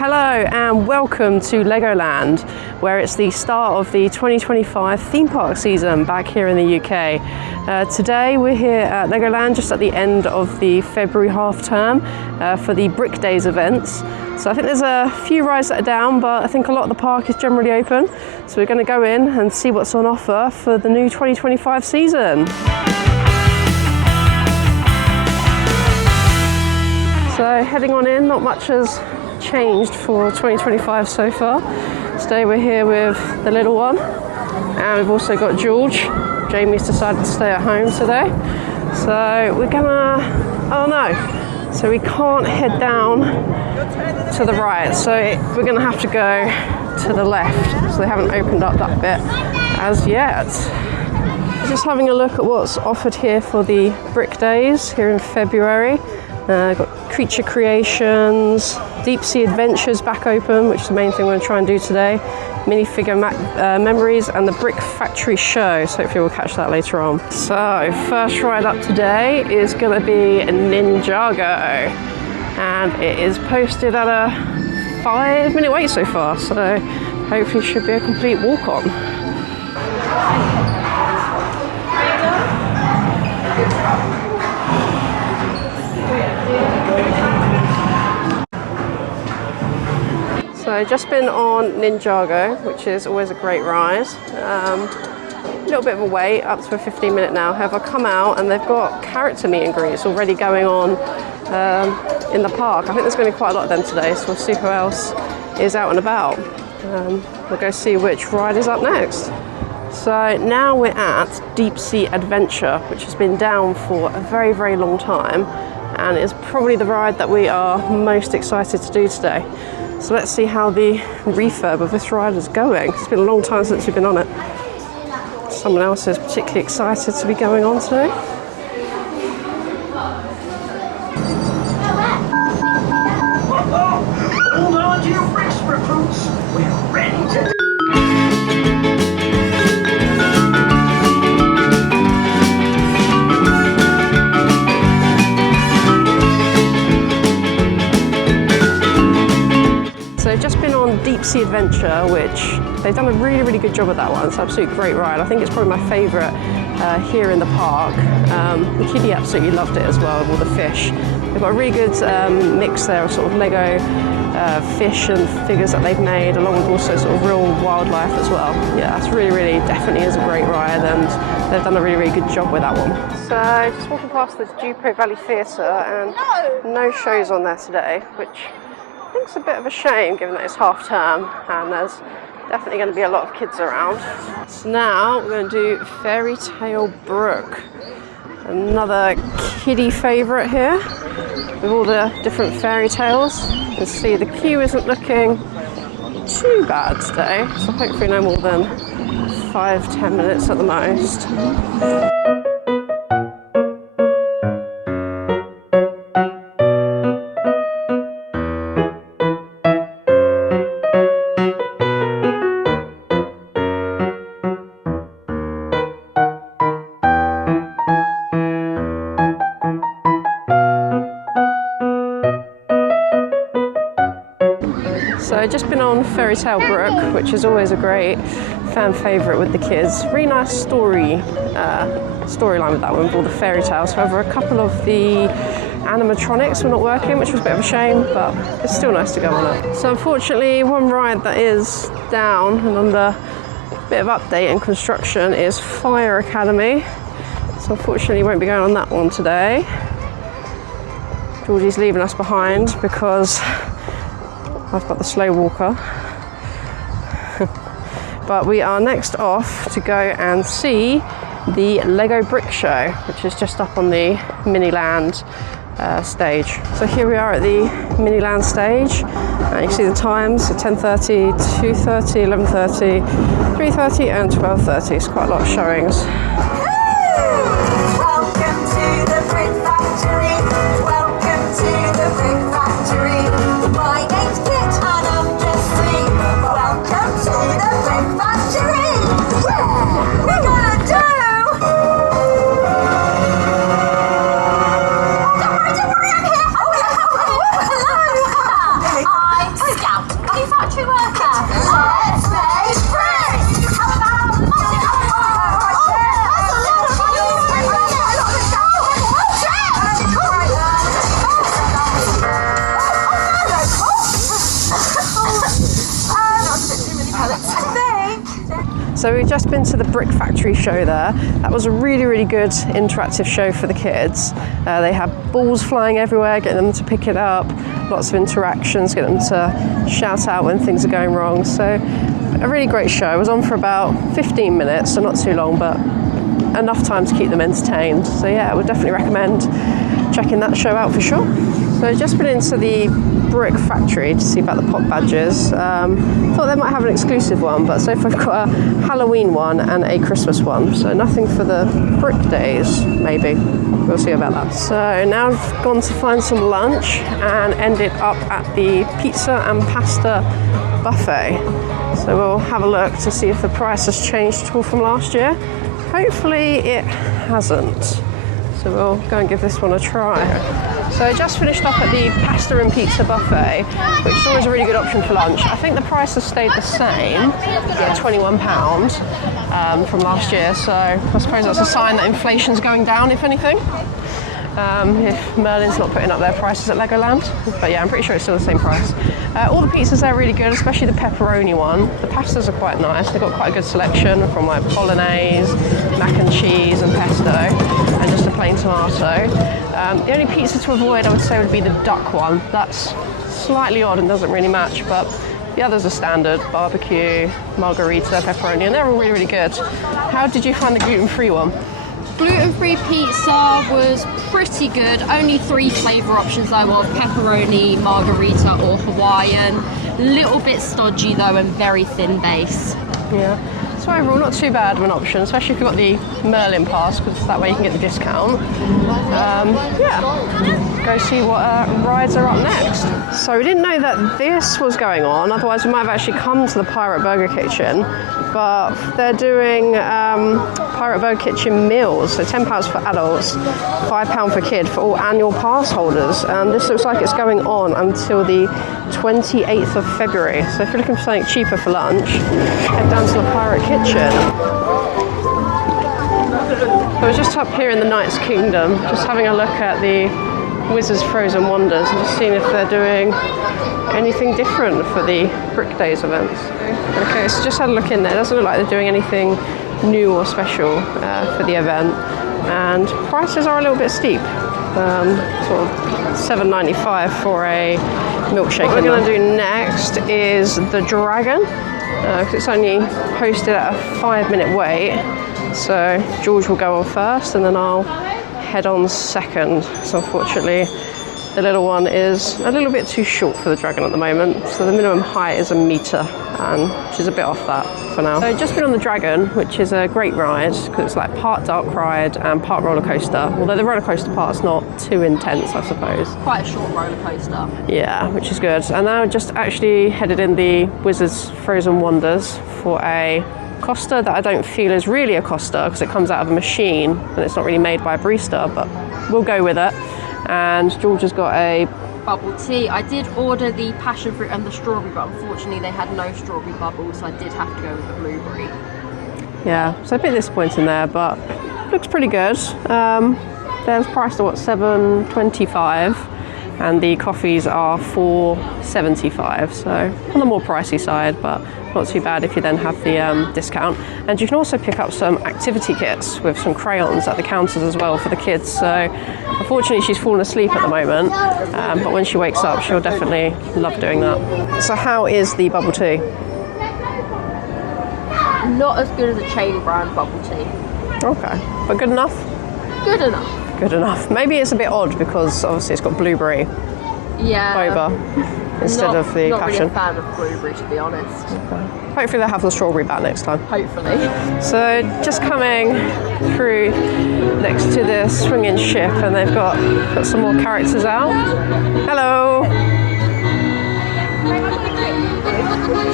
Hello and welcome to Legoland, where it's the start of the 2025 theme park season back here in the UK. Today we're here at Legoland just at the end of the February half term for the Brick Days events. So I think there's a few rides that are down, but I think a lot of the park is generally open. So we're going to go in and see what's on offer for the new 2025 season. So heading on in, not much has changed for 2025 so far. Today we're here with the little one, and we've also got George. Jamie's decided to stay at home today. So we're gonna, oh no, so we can't head down to the right. So we're gonna have to go to the left. So they haven't opened up that bit as yet. Just having a look at what's offered here for the Brick Days here in February. Got Creature Creations, Deep Sea Adventures back open, which is the main thing we're going to try and do today. Minifigure memories and the Brick Factory show, so hopefully we'll catch that later on. So first ride up today is going to be Ninjago, and it is posted at a 5-minute wait so far, so hopefully it should be a complete walk on. So just been on Ninjago, which is always a great ride. A little bit of a wait, up to a 15-minute now. However, come out and they've got character meet and greets already going on in the park. I think there's going to be quite a lot of them today, so we'll see who else is out and about. We'll go see which ride is up next. So now we're at Deep Sea Adventure, which has been down for a very, very long time, and is probably the ride that we are most excited to do today. So let's see how the refurb of this ride is going. It's been a long time since we've been on it. Someone else is particularly excited to be going on today. Hold on to your wrist, recruits. We're ready to... So just been on Deep Sea Adventure, which they've done a really, really good job with that one. It's an absolutely great ride. I think it's probably my favourite here in the park. The kiddie absolutely loved it as well, with all the fish. They've got a really good mix there of sort of Lego fish and figures that they've made, along with also sort of real wildlife as well. Yeah, it's really, really definitely is a great ride, and they've done a really, really good job with that one. So just walking past the Jupo Valley Theatre, and no shows on there today, which I think it's a bit of a shame given that it's half term and there's definitely going to be a lot of kids around. So now we're going to do Fairy Tale Brook, another kiddie favourite here with all the different fairy tales. You can see the queue isn't looking too bad today, so hopefully no more than 5-10 minutes at the most. So just been on Fairy Tale Brook, which is always a great fan favourite with the kids. Really nice storyline with that one, with all the fairy tales. However, a couple of the animatronics were not working, which was a bit of a shame, but it's still nice to go on it. So unfortunately, one ride that is down and under a bit of update and construction is Fire Academy. So unfortunately, won't be going on that one today. Georgie's leaving us behind because I've got the slow walker. But we are next off to go and see the Lego Brick Show, which is just up on the Miniland stage. So here we are at the Miniland stage, and you can see the times: so 10:30, 2:30, 11:30, 3:30 and 12:30. It's quite a lot of showings. Welcome to the Brick Factory. Welcome to the Brick Factory. My name's Kit and I'm just 3. Welcome to the Brick Factory. Yeah, we're gonna do. Don't worry, I'm here. Oh, hello. I'm Scout. So we've just been to the Brick Factory show there. That was a really, really good interactive show for the kids. They had balls flying everywhere, getting them to pick it up, lots of interactions, getting them to shout out when things are going wrong. So a really great show. It was on for about 15 minutes, so not too long, but enough time to keep them entertained. So yeah, I would definitely recommend checking that show out for sure. So just been into the Brick Factory to see about the pop badges. Thought they might have an exclusive one, but so far I've got a Halloween one and a Christmas one. So nothing for the Brick days, maybe. We'll see about that. So now I've gone to find some lunch and ended up at the pizza and pasta buffet. So we'll have a look to see if the price has changed at all from last year. Hopefully it hasn't. So we'll go and give this one a try. So I just finished up at the pasta and pizza buffet, which is always a really good option for lunch. I think the price has stayed the same at £21 from last year. So I suppose that's a sign that inflation's going down, if anything. If Merlin's not putting up their prices at Legoland. But yeah, I'm pretty sure it's still the same price. All the pizzas there are really good, especially the pepperoni one. The pastas are quite nice. They've got quite a good selection from like bolognese, mac and cheese and pesto, and just a plain tomato. The only pizza to avoid, I would say, would be the duck one. That's slightly odd and doesn't really match, but the others are standard: barbecue, margarita, pepperoni, and they're all really, really good. How did you find the gluten-free one? Gluten-free pizza was pretty good. Only 3 flavour options though, of pepperoni, margarita or Hawaiian. Little bit stodgy though and very thin base. Yeah. So overall, not too bad of an option, especially if you've got the Merlin pass, because that way you can get the discount. Yeah, go see what rides are up next. So we didn't know that this was going on, otherwise we might have actually come to the Pirate Burger Kitchen. But they're doing Pirate Burger Kitchen meals, so £10 for adults, £5 for kid for all annual pass holders. And this looks like it's going on until the 28th of February. So if you're looking for something cheaper for lunch, head down to the Pirate Kitchen. I was just up here in the Knights Kingdom, just having a look at the Wizard's Frozen Wonders and just seeing if they're doing anything different for the Brick Days events. Okay, so just had a look in there. It doesn't look like they're doing anything new or special for the event, and prices are a little bit steep. Sort of $7.95 for a milkshake. What we're going to do next is the Dragon, because it's only hosted at a 5-minute wait. So George will go on first, and then I'll head on second. So unfortunately, the little one is a little bit too short for the Dragon at the moment, so the minimum height is 1 metre, and she's a bit off that for now. So I've just been on the Dragon, which is a great ride, because it's like part dark ride and part roller coaster, although the roller coaster part's not too intense, I suppose. Quite a short roller coaster. Yeah, which is good. And now I just actually headed in the Wizard's Frozen Wonders for a coaster that I don't feel is really a coaster, because it comes out of a machine and it's not really made by a barista, but we'll go with it. And George has got a bubble tea. I did order the passion fruit and the strawberry, but unfortunately they had no strawberry bubbles, so I did have to go with the blueberry. Yeah, so a bit disappointing there, but looks pretty good. They're priced at what, $7.25, and the coffees are $4.75, so on the more pricey side, but not too bad if you then have the discount. And you can also pick up some activity kits with some crayons at the counters as well for the kids. So unfortunately she's fallen asleep at the moment, but when she wakes up she'll definitely love doing that. So how is the bubble tea? Not as good as a chain brand bubble tea. Okay, but good enough? Good enough. Good enough. Maybe it's a bit odd because obviously it's got blueberry boba instead of the not passion. Not really a fan of blueberry, to be honest. Okay. Hopefully they'll have the strawberry back next time. Hopefully. So just coming through next to the swinging ship, and they've got some more characters out. Hello.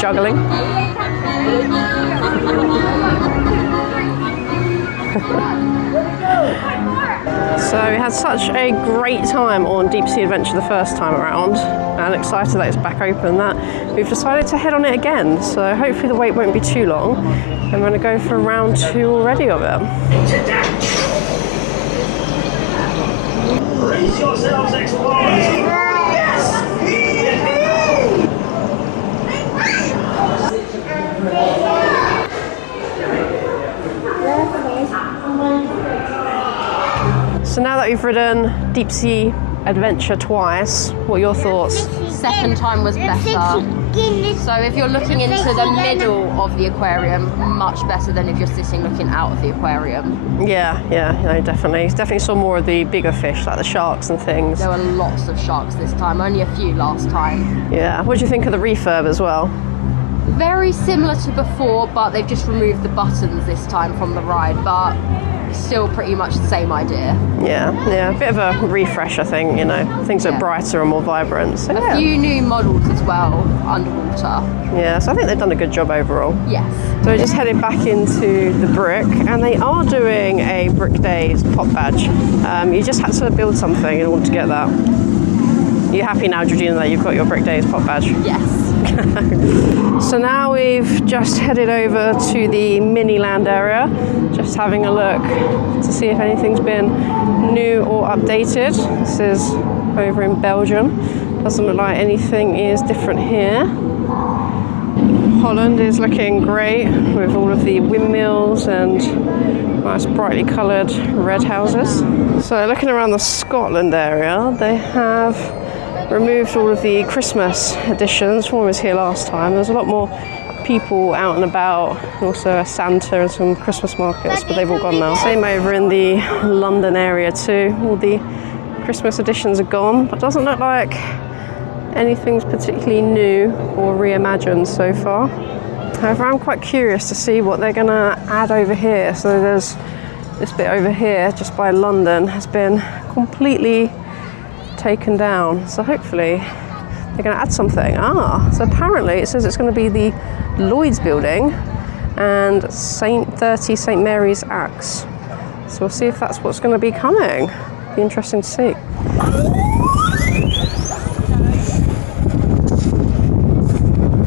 Juggling. So we had such a great time on Deep Sea Adventure the first time around, and excited that it's back open, that we've decided to head on it again. So hopefully the wait won't be too long, and we're going to go for round 2 already of it. Brace yourselves, explorers! you've ridden Deep Sea Adventure twice. What are your thoughts? Second time was better. So if you're looking into the middle of the aquarium, much better than if you're sitting looking out of the aquarium. Yeah, no, definitely. Definitely saw more of the bigger fish, like the sharks and things. There were lots of sharks this time, only a few last time. Yeah. What do you think of the refurb as well? Very similar to before, but they've just removed the buttons this time from the ride, but still pretty much the same idea. Yeah, a bit of a refresh, I think, you know. Things are brighter and more vibrant. So, A few new models as well, underwater. Yeah, so I think they've done a good job overall. Yes. So we're just headed back into the Brook, and they are doing a Brook Days pop badge. You just had to build something in order to get that. Are you happy now, Georgina, that you've got your Brook Days pop badge? Yes. So now we've just headed over to the Miniland area, just having a look to see if anything's been new or updated. This is over in Belgium. Doesn't look like anything is different here. Holland is looking great with all of the windmills and nice brightly coloured red houses. So looking around the Scotland area, they have removed all of the Christmas editions. One was here last time. There's a lot more people out and about, also a Santa and some Christmas markets, but they've all gone now. Same over in the London area too. All the Christmas editions are gone, but it doesn't look like anything's particularly new or reimagined so far. However, I'm quite curious to see what they're gonna add over here. So there's this bit over here, just by London, has been completely taken down. So hopefully they're going to add something. So apparently it says it's going to be the Lloyd's building and St Mary's Axe. So we'll see if that's what's going to be coming. Be interesting to see.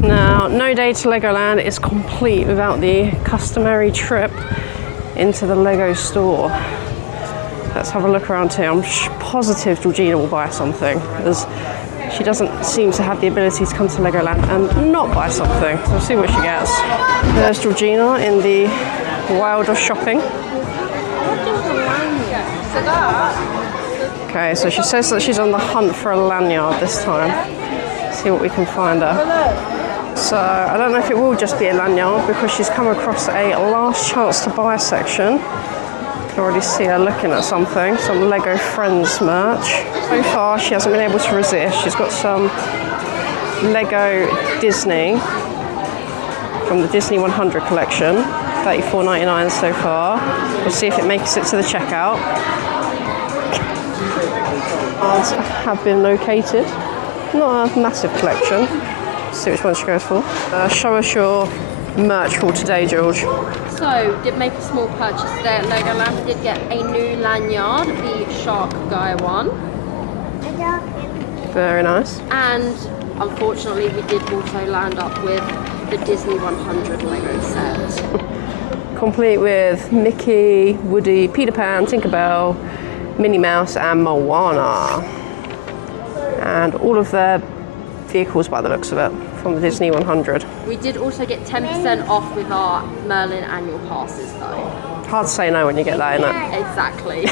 Now, no day to Legoland is complete without the customary trip into the Legostore. Let's have a look around here. I'm positive Georgina will buy something, as she doesn't seem to have the ability to come to Legoland and not buy something. So we'll see what she gets. There's Georgina in the wild of shopping. Okay, so she says that she's on the hunt for a lanyard this time. Let's see what we can find her. So I don't know if it will just be a lanyard, because she's come across a last chance to buy section. I can already see her looking at something, some Lego Friends merch. So far she hasn't been able to resist. She's got some Lego Disney from the Disney 100 collection, $34.99 so far. We'll see if it makes it to the checkout. Cards have been located. Not a massive collection. Let's see which one she goes for. Show us your merch for today, George. So, did make a small purchase today at Legoland. Did get a new lanyard, the Shark Guy one. Very nice. And unfortunately, we did also land up with the Disney 100 Lego set. Complete with Mickey, Woody, Peter Pan, Tinkerbell, Minnie Mouse and Moana. And all of their vehicles by the looks of it, from the Disney 100. We did also get 10% off with our Merlin annual passes though. Hard to say no when you get that, isn't it? Exactly.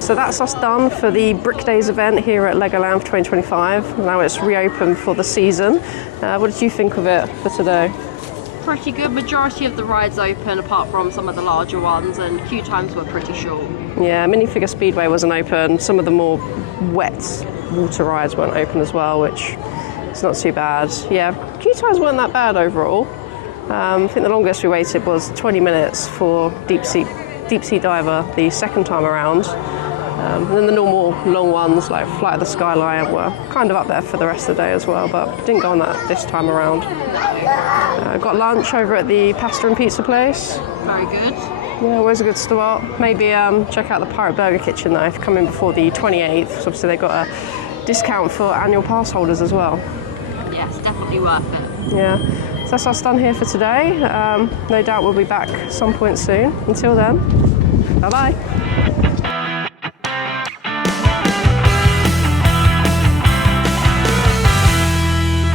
So that's us done for the Brook Days event here at Legoland for 2025. Now it's reopened for the season. What did you think of it for today? Pretty good. Majority of the rides open apart from some of the larger ones, and queue times were pretty short. Yeah, Minifigure Speedway wasn't open. Some of the more wet water rides weren't open as well, which is not too bad. Yeah, queue times weren't that bad overall. I think the longest we waited was 20 minutes for Deep Sea Diver the second time around. And then the normal long ones like Flight of the Skyline were kind of up there for the rest of the day as well, but didn't go on that this time around. Got lunch over at the pasta and pizza place. Very good. Yeah, always a good start. Maybe check out the Pirate Burger Kitchen though if you come in before the 28th. So obviously they've got a discount for annual pass holders as well. Yes, definitely worth it. Yeah, so that's us done here for today. No doubt we'll be back some point soon. Until then, bye-bye.